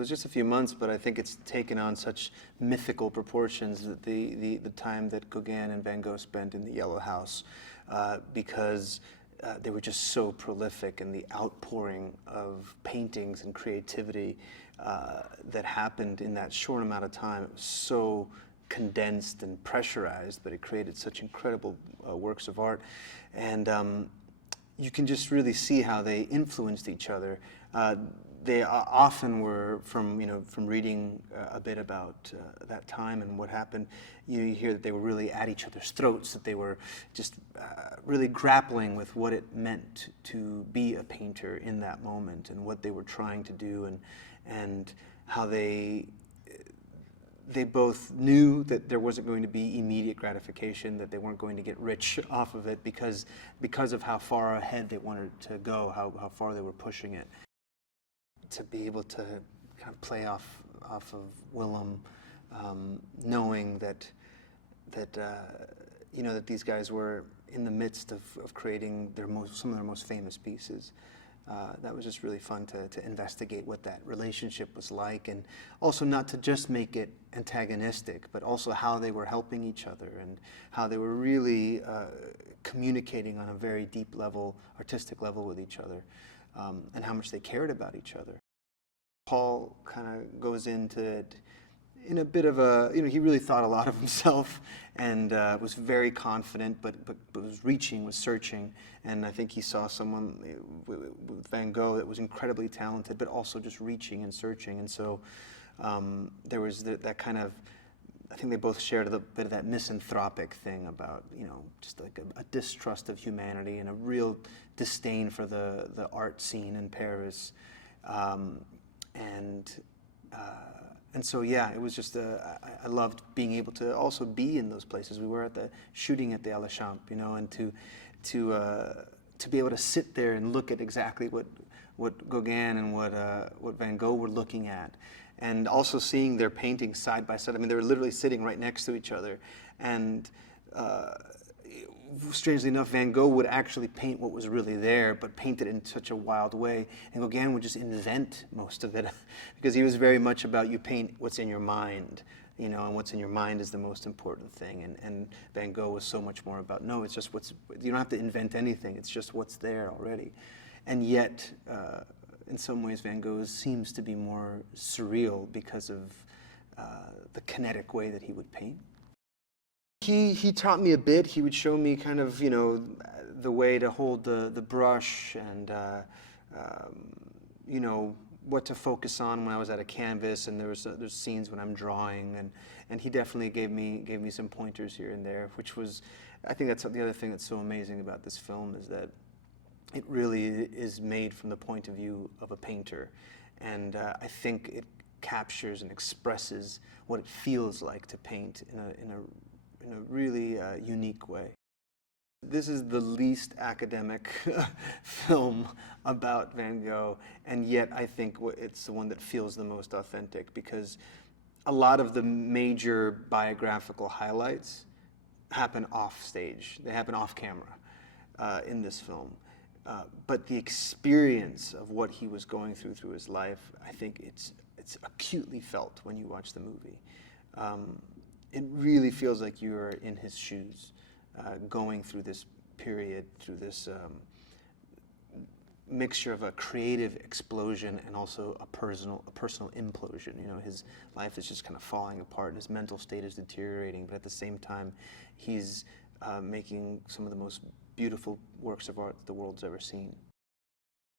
It was just a few months, but I think it's taken on such mythical proportions that the time that Gauguin and Van Gogh spent in the Yellow House, because they were just so prolific, and the outpouring of paintings and creativity that happened in that short amount of time. It was so condensed and pressurized, but it created such incredible works of art. And you can just really see how they influenced each other. They often were, from reading a bit about that time and what happened, you hear that they were really at each other's throats, that they were just really grappling with what it meant to be a painter in that moment, and what they were trying to do, and how they both knew that there wasn't going to be immediate gratification, that they weren't going to get rich off of it because of how far ahead they wanted to go, how far they were pushing it. To be able to kind of play off of Willem, knowing that these guys were in the midst of creating some of their most famous pieces. That was just really fun to investigate what that relationship was like, and also not to just make it antagonistic, but also how they were helping each other, and how they were really communicating on a very deep level, artistic level with each other. And how much they cared about each other. Paul kind of goes into it in a bit of a, he really thought a lot of himself, and was very confident, but was searching. And I think he saw someone with Van Gogh that was incredibly talented, but also just reaching and searching. And so there was that kind of, I think they both shared a bit of that misanthropic thing about, just like a distrust of humanity and a real disdain for the art scene in Paris. And so, yeah, it was just, I loved being able to also be in those places. We were at the shooting at the Arestrup, and to be able to sit there and look at exactly what Gauguin and what Van Gogh were looking at. And also seeing their paintings side by side. I mean, they were literally sitting right next to each other. And strangely enough, Van Gogh would actually paint what was really there, but paint it in such a wild way. And Gauguin would just invent most of it, because he was very much about, you paint what's in your mind, and what's in your mind is the most important thing. And Van Gogh was so much more about, no, it's just you don't have to invent anything, it's just what's there already. And yet, in some ways, Van Gogh seems to be more surreal because of the kinetic way that he would paint. He taught me a bit. He would show me kind of, the way to hold the brush, and what to focus on when I was at a canvas, and there's scenes when I'm drawing, and he definitely gave me some pointers here and there, which was, I think that's the other thing that's so amazing about this film, is that it really is made from the point of view of a painter, and I think it captures and expresses what it feels like to paint in a really unique way. This is the least academic film about Van Gogh, and yet I think it's the one that feels the most authentic, because a lot of the major biographical highlights happen off stage. They happen off camera in this film. But the experience of what he was going through his life, I think it's acutely felt when you watch the movie. It really feels like you're in his shoes, going through this period, through this mixture of a creative explosion and also a personal implosion. His life is just kind of falling apart, and his mental state is deteriorating, but at the same time, he's making some of the most beautiful works of art that the world's ever seen.